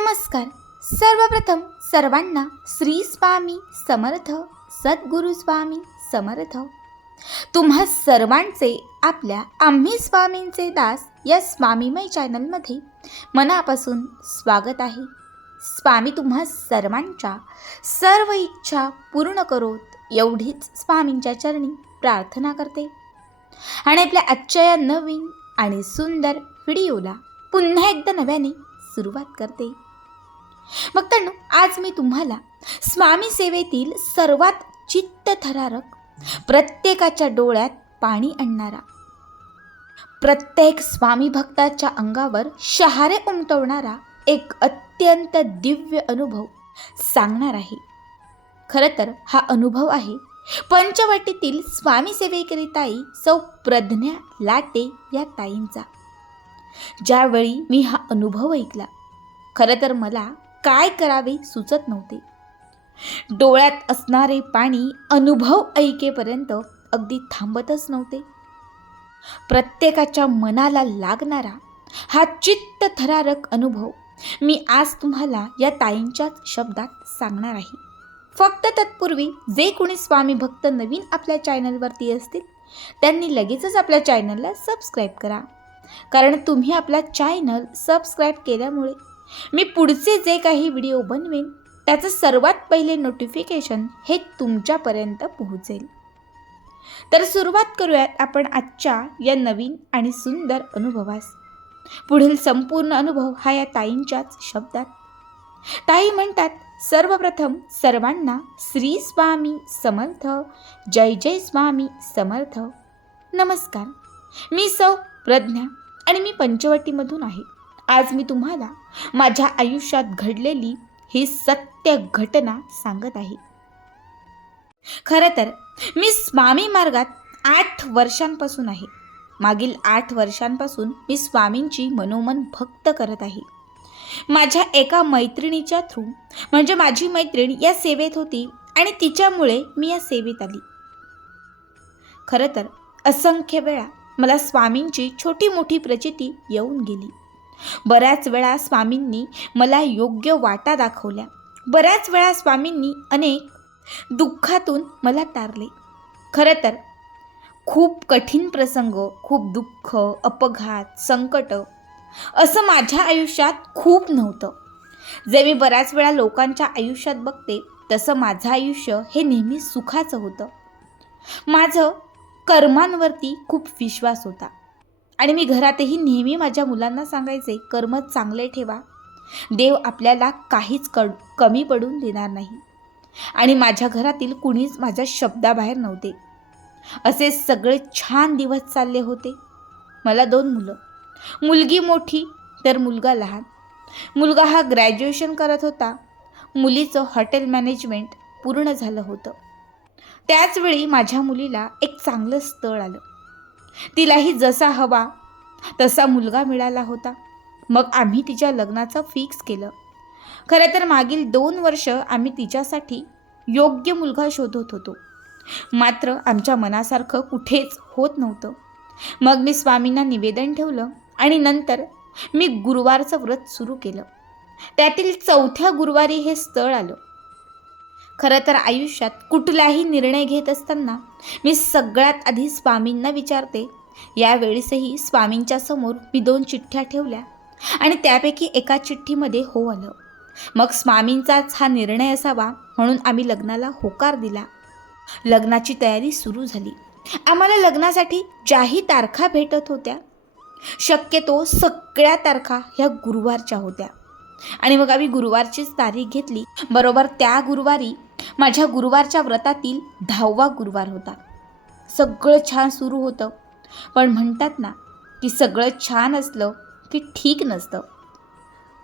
नमस्कार. सर्वप्रथम सर्वांना श्री स्वामी समर्थ, सद्गुरु स्वामी समर्थ. तुम्हा सर्वांचे आपल्या आम्ही स्वामींचे दास या स्वामीमय चॅनलमध्ये मनापासून स्वागत आहे. स्वामी तुम्हा सर्वांच्या सर्व इच्छा पूर्ण करोत एवढीच स्वामींच्या चरणी प्रार्थना करते आणि आपल्या आजच्या या नवीन आणि सुंदर व्हिडिओला पुन्हा एकदा नव्याने सुरुवात करते. भक्तांनो, आज मी तुम्हाला स्वामी सेवेतील सर्वात चित्तथरारक, प्रत्येकाच्या डोळ्यात पाणी आणणारा, प्रत्येक स्वामी भक्ताच्या अंगावर शहारे उमटवणारा एक अत्यंत दिव्य अनुभव सांगणार आहे. खरं तर हा अनुभव आहे पंचवटीतील स्वामी सेवेकरिताई सौ प्रज्ञा लाटे या ताईंचा. ज्यावेळी मी हा अनुभव ऐकला, खरं तर मला काय करावे सुचत नव्हते. डोळ्यात असणारे पाणी अनुभव ऐकेपर्यंत अगदी थांबतच नव्हते. प्रत्येकाच्या मनाला लागणारा हा चित्तथरारक अनुभव मी आज तुम्हाला या ताईंच्याच शब्दात सांगणार आहे. फक्त तत्पूर्वी जे कोणी स्वामी भक्त नवीन आपल्या चॅनलवरती असतील त्यांनी लगेचच आपल्या चॅनलला सबस्क्राईब करा. कारण तुम्ही आपला चॅनल सबस्क्राईब केल्यामुळे मी पुढचे जे काही व्हिडिओ बनवेन त्याचं सर्वात पहिले नोटिफिकेशन हे तुमच्यापर्यंत पोहोचेल. तर सुरुवात करूयात आपण आजच्या या नवीन आणि सुंदर अनुभवास. पुढील संपूर्ण अनुभव हा या ताईंच्याच शब्दात. ताई म्हणतात, सर्वप्रथम सर्वांना श्री स्वामी समर्थ, जय जय स्वामी समर्थ. नमस्कार, मी सौ प्रज्ञा आणि मी पंचवटीमधून आहे. आज मी तुम्हाला माझ्या आयुष्यात घडलेली ही सत्य घटना सांगत आहे. खरं तर मी स्वामी मार्गात 8 वर्षांपासून आहे. मागील 8 वर्षांपासून मी स्वामींची मनोमन भक्त करत आहे. माझ्या एका मैत्रिणीच्या थ्रू, म्हणजे माझी मैत्रीण या सेवेत होती आणि तिच्यामुळे मी या सेवेत आली. खरं तर असंख्य वेळा मला स्वामींची छोटी मोठी प्रचिती येऊन गेली. बऱ्याच वेळा स्वामींनी मला योग्य वाटा दाखवल्या. बऱ्याच वेळा स्वामींनी अनेक दुःखातून मला तारले. खरं तर खूप कठीण प्रसंग, खूप दुःख, अपघात, संकट असं माझ्या आयुष्यात खूप नव्हतं. जे मी बऱ्याच वेळा लोकांच्या आयुष्यात बघते तसं माझं आयुष्य हे नेहमी सुखाचं होतं. माझं कर्मांवरती खूप विश्वास होता आणि मी घरातही नेहमी माझ्या मुलांना सांगायचे, कर्म चांगले ठेवा, देव आपल्याला काहीच कमी पडून देणार नाही. आणि माझ्या घरातील कुणीच माझ्या शब्दाबाहेर नव्हते. असे सगळे छान दिवस चालले होते. मला 2 मुलं, मुलगी मोठी तर मुलगा लहान. मुलगा हा ग्रॅज्युएशन करत होता. मुलीचं हॉटेल मॅनेजमेंट पूर्ण झालं होतं. त्याचवेळी माझ्या मुलीला एक चांगलं स्थळ आलं. तिलाही जसा हवा तसा मुलगा मिळाला होता. मग आम्ही तिच्या लग्नाचं फिक्स केलं. खरं तर मागील 2 वर्ष आम्ही तिच्यासाठी योग्य मुलगा शोधत होतो. मात्र आमच्या मनासारखं कुठेच होत नव्हतं. मग मी स्वामींना निवेदन ठेवलं आणि नंतर मी गुरुवारचं व्रत सुरू केलं. त्यातील 4थ्या गुरुवारी हे स्थळ आलं. खरं तर आयुष्यात कुठलाही निर्णय घेत असताना मी सगळ्यात आधी स्वामींना विचारते. यावेळेसही स्वामींच्या समोर मी 2 चिठ्ठ्या ठेवल्या आणि त्यापैकी एका चिठ्ठीमध्ये हो आलं. मग स्वामींचाच हा निर्णय असावा म्हणून आम्ही लग्नाला होकार दिला. लग्नाची तयारी सुरू झाली. आम्हाला लग्नासाठी ज्याही तारखा भेटत होत्या, शक्यतो सगळ्या तारखा ह्या गुरुवारच्या होत्या. आणि मग आम्ही गुरुवारचीच तारीख घेतली. बरोबर त्या गुरुवारी माझ्या गुरुवारच्या व्रतातील 10वा गुरुवार होता. सगळं छान सुरू होतं. पण म्हणतात ना की सगळं छान असलं की ठीक नसतं.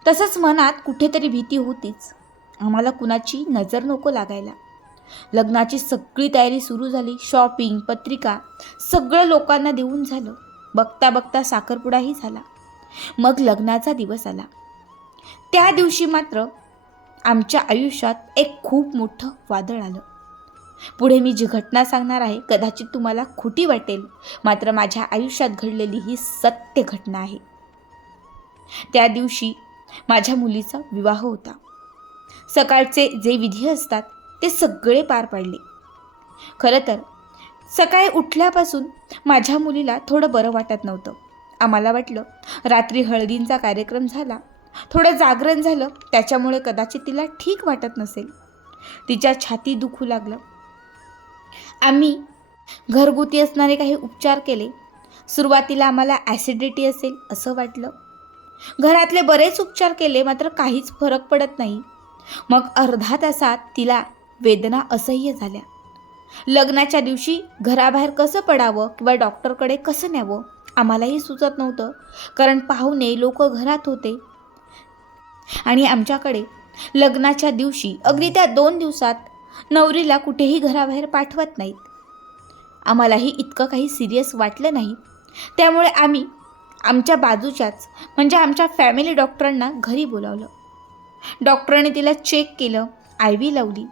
तसंच मनात कुठेतरी भीती होतीच. आम्हाला कुणाची नजर नको लागायला. लग्नाची सगळी तयारी सुरू झाली. शॉपिंग, पत्रिका सगळं लोकांना देऊन झालं. बघता बघता साखरपुडाही झाला. मग लग्नाचा दिवस आला. त्या दिवशी मात्र आमच्या आयुष्यात एक खूप मोठं वादळ आलं. पुढे मी जी घटना सांगणार आहे कदाचित तुम्हाला खोटी वाटेल, मात्र माझ्या आयुष्यात घडलेली ही सत्य घटना आहे. त्या दिवशी माझ्या मुलीचा विवाह होता. सकाळचे जे विधी असतात ते सगळे पार पाडले. खरं तर सकाळी उठल्यापासून माझ्या मुलीला थोडं बरं वाटत नव्हतं. आम्हाला वाटलं रात्री हळदींचा कार्यक्रम झाला, थोडं जागरण झालं, त्याच्यामुळे कदाचित तिला ठीक वाटत नसेल. तिच्या छाती दुखू लागलं. आम्ही घरगुती असणारे काही उपचार केले. सुरुवातीला आम्हाला ॲसिडिटी असेल असं वाटलं. घरातले बरेच उपचार केले, मात्र काहीच फरक पडत नाही. मग अर्धा तासात तिला वेदना असह्य झाल्या. लग्नाच्या दिवशी घराबाहेर कसं पडावं किंवा डॉक्टरकडे कसं न्यावं आम्हालाही सुचत नव्हतं, कारण पाहुणे लोक घरात होते आणि आमच्याकडे लग्नाच्या दिवशी अगदी त्या 2 दिवसात नवरीला कुठेही घराबाहेर पाठवत नाहीत. आम्हालाही इतकं काही सिरियस वाटलं नाही. त्यामुळे आम्ही आमच्या बाजूच्याच म्हणजे आमच्या फॅमिली डॉक्टरांना घरी बोलावलं. डॉक्टरांनी तिला चेक केलं, IV लावली.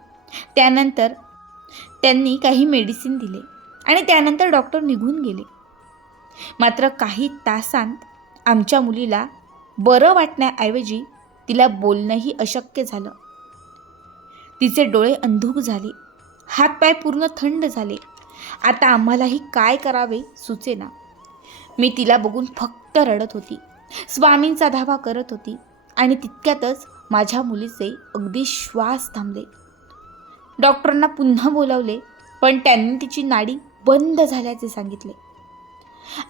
त्यानंतर त्यांनी काही मेडिसिन दिले आणि त्यानंतर डॉक्टर निघून गेले. मात्र काही तासांत आमच्या मुलीला बरं वाटण्याऐवजी तिला बोलणंही अशक्य झालं. तिचे डोळे अंधुक झाले, हातपाय पूर्ण थंड झाले. आता आम्हालाही काय करावे सुचेना. मी तिला बघून फक्त रडत होती, स्वामींचा धावा करत होती आणि तितक्यातच माझ्या मुलीचे अगदी श्वास थांबले. डॉक्टरांना पुन्हा बोलावले, पण त्यांनी तिची नाडी बंद झाल्याचे सांगितले.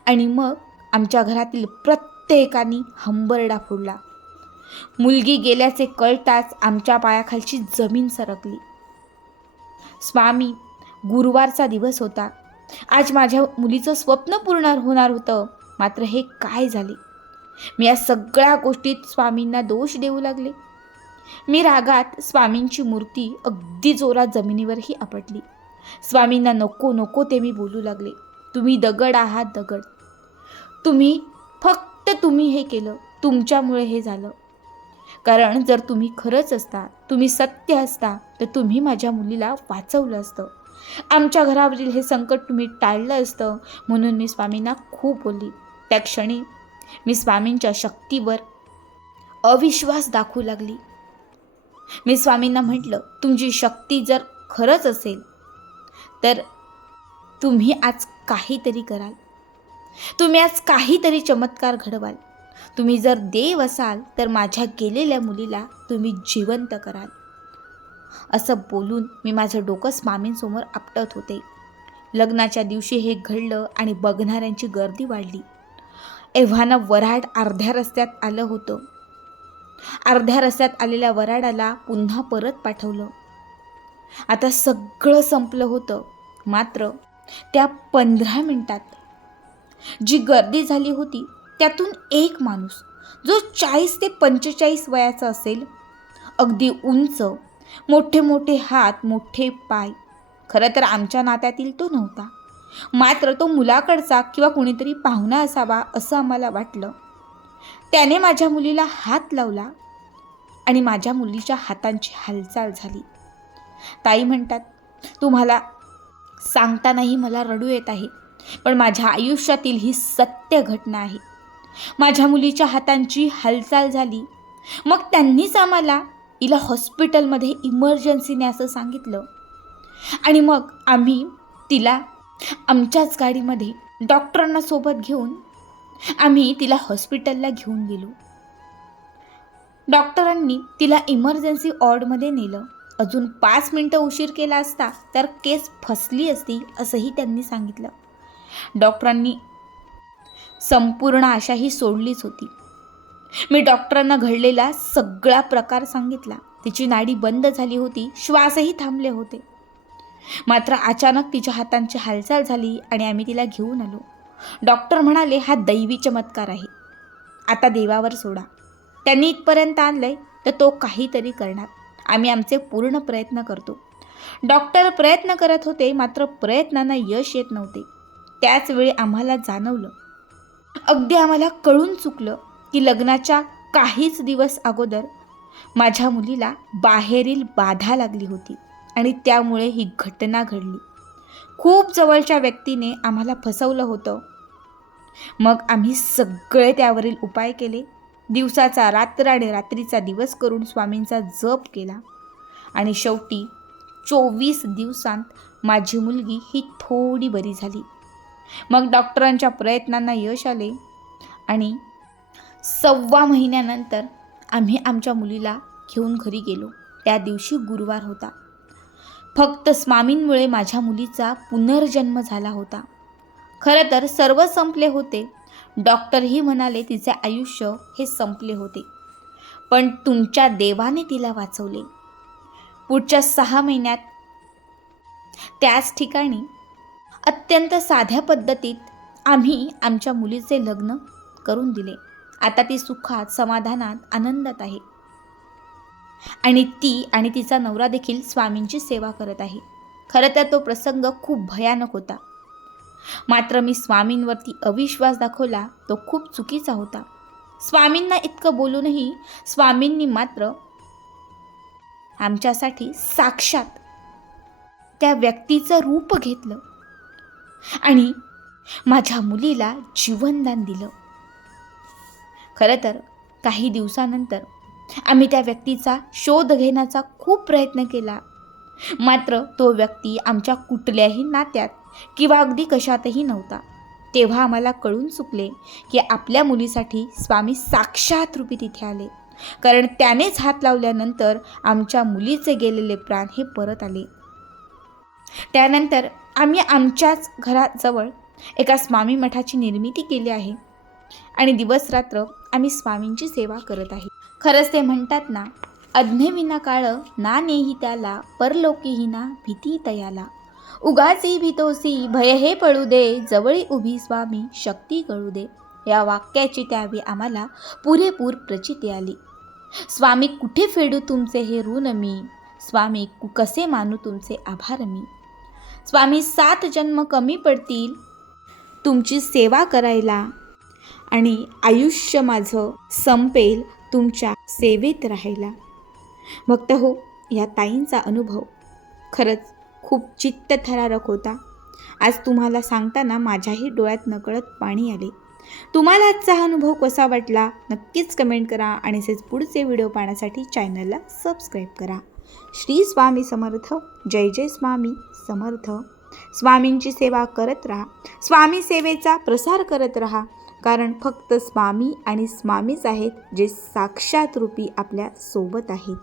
आणि मग आमच्या घरातील प्रत्येकाने हंबरडा फोडला. मुलगी गेल्याचे कळताच आमच्या पायाखालची जमीन सरकली. स्वामी, गुरुवारचा दिवस होता. आज माझ्या मुलीचं स्वप्न पूर्ण होणार होतं, मात्र हे काय झाले? मी या सगळ्या गोष्टीत स्वामींना दोष देऊ लागले. मी रागात स्वामींची मूर्ती अगदी जोरात जमिनीवरही आपटली. स्वामींना नको नको ते मी बोलू लागले. तुम्ही दगड आहात, दगड. फक्त तुम्ही हे केलं, तुमच्यामुळे हे झालं. कारण जर तुम्ही खरंच असता, तुम्ही सत्य असता, तर तुम्ही माझ्या मुलीला वाचवलं असतं. आमच्या घरावरील हे संकट तुम्ही टाळलं असतं. म्हणून मी स्वामींना खूप बोलली. त्या क्षणी मी स्वामींच्या शक्तीवर अविश्वास दाखवू लागली. मी स्वामींना म्हटलं, तुमची शक्ती जर खरंच असेल तर तुम्ही आज काहीतरी कराल. तुम्ही आज काहीतरी चमत्कार घडवाल. तुम्ही जर देव असाल तर माझ्या गेलेल्या मुलीला तुम्ही जिवंत कराल. असं बोलून मी माझं डोकं स्वामींसमोर आपटत होते. लग्नाच्या दिवशी हे घडलं आणि बघणाऱ्यांची गर्दी वाढली. एव्हाना वऱ्हाड अर्ध्या रस्त्यात आलं होतं. अर्ध्या रस्त्यात आलेल्या वऱ्हाडाला पुन्हा परत पाठवलं. आता सगळं संपलं होतं. मात्र त्या 15 मिनिटात जी गर्दी झाली होती त्यातून एक माणूस जो 40 ते 45 वयाचा असेल, अगदी उंच, मोठे मोठे हात, मोठे पाय. खरं तर आमच्या नात्यातील तो नव्हता, मात्र तो मुलाकडचा किंवा कुणीतरी पाहुणा असावा असं आम्हाला वाटलं. त्याने माझ्या मुलीला हात लावला आणि माझ्या मुलीच्या हातांची हालचाल झाली. ताई म्हणतात, तुम्हाला सांगतानाही मला रडू येत आहे, पण माझ्या आयुष्यातील ही सत्य घटना आहे. माझ्या मुलीच्या हातांची हालचाल झाली. मग त्यांनीच आम्हाला हिला हॉस्पिटलमध्ये इमर्जन्सीने असं सांगितलं आणि मग आम्ही तिला आमच्याच गाडीमध्ये डॉक्टरांना सोबत घेऊन आम्ही तिला हॉस्पिटलला घेऊन गेलो. डॉक्टरांनी तिला इमर्जन्सी वॉर्डमध्ये नेलं. अजून 5 मिनिटं उशीर केला असता तर केस फसली असती असंही त्यांनी सांगितलं. डॉक्टरांनी संपूर्ण आशा ही सोडलीच होती. मी डॉक्टरांना घडलेला सगळा प्रकार सांगितला. तिची नाडी बंद झाली होती, श्वासही थांबले होते. मात्र अचानक तिच्या हातांची हालचाल झाली आणि आम्ही तिला घेऊन आलो. डॉक्टर म्हणाले, हा दैवी चमत्कार आहे, आता देवावर सोडा. त्यांनी इथपर्यंत आणलंय तर तो काहीतरी करणार. आम्ही आमचे पूर्ण प्रयत्न करतो. डॉक्टर प्रयत्न करत होते, मात्र प्रयत्नांना यश येत नव्हते. त्याचवेळी आम्हाला जाणवलं, अगदी आम्हाला कळून चुकलं की लग्नाच्या काहीच दिवस अगोदर माझ्या मुलीला बाहेरील बाधा लागली होती आणि त्यामुळे ही घटना घडली. खूप जवळच्या व्यक्तीने आम्हाला फसवलं होतं. मग आम्ही सगळे त्यावरील उपाय केले, दिवसाचा रात्र आणि रात्रीचा दिवस करून स्वामींचा जप केला आणि शेवटी 24 दिवसांत माझी मुलगी ही थोडी बरी झाली. मग डॉक्टरांच्या प्रयत्नांना यश आले आणि 1.25 महिन्यानंतर आम्ही आमच्या मुलीला घेऊन घरी गेलो. त्या दिवशी गुरुवार होता. फक्त स्वामींमुळे माझ्या मुलीचा पुनर्जन्म झाला होता. खरं तर सर्व संपले होते. डॉक्टरही म्हणाले तिचे आयुष्य हे संपले होते, पण तुमच्या देवाने तिला वाचवले. पुढच्या 6 महिन्यात त्याच ठिकाणी अत्यंत साध्या पद्धतीत आम्ही आमच्या मुलीचे लग्न करून दिले. आता ती सुखात, समाधानात, आनंदात आहे आणि ती आणि तिचा नवरा देखील स्वामींची सेवा करत आहे. खरं तर तो प्रसंग खूप भयानक होता. मात्र मी स्वामींवरती अविश्वास दाखवला तो खूप चुकीचा होता. स्वामींना इतकं बोलूनही स्वामींनी मात्र आमच्यासाठी साक्षात त्या व्यक्तीचं रूप घेतलं आणि माझ्या मुलीला जीवनदान दिलं. खरं तर काही दिवसानंतर आम्ही त्या व्यक्तीचा शोध घेण्याचा खूप प्रयत्न केला. मात्र तो व्यक्ती आमच्या कुठल्याही नात्यात किंवा अगदी कशातही नव्हता. तेव्हा आम्हाला कळून चुकले की आपल्या मुलीसाठी स्वामी साक्षात रूपी तिथे आले, कारण त्यानेच हात लावल्यानंतर आमच्या मुलीचे गेलेले प्राण हे परत आले. त्यानंतर आम्ही आमच्याच घराजवळ एका स्वामी मठाची निर्मिती केली आहे आणि दिवसरात्र आम्ही स्वामींची सेवा करत आहे. खरंच ते म्हणतात ना, अज्ञेविना काळ ना नेही त्याला, परलोकीही ना भीती तयाला. उगाची भीतोसी भय हे पळू दे, जवळी उभी स्वामी शक्ती कळू दे. या वाक्याची त्यावेळी आम्हाला पुरेपूर प्रचिती आली. स्वामी कुठे फेडू तुमचे हे ऋण मी, स्वामी कसे मानू तुमचे आभार मी. स्वामी 7 जन्म कमी पडतील तुमची सेवा करायला आणि आयुष्य माझं संपेल तुमच्या सेवेत राहायला. भक्त हो, या ताईंचा अनुभव खरंच खूप चित्तथरारक होता. आज तुम्हाला सांगताना माझ्याही डोळ्यात नकळत पाणी आले. तुम्हाला आजचा हा अनुभव कसा वाटला नक्कीच कमेंट करा आणि असेच पुढचे व्हिडिओ पाहण्यासाठी चॅनलला सबस्क्राईब करा. श्री स्वामी समर्थ. जय जय स्वामी समर्थ. स्वामींची सेवा करत राहा, स्वामी सेवेचा प्रसार करत राहा, कारण फक्त स्वामी आणि स्वामीच आहेत जे साक्षात रूपी आपल्या सोबत आहेत.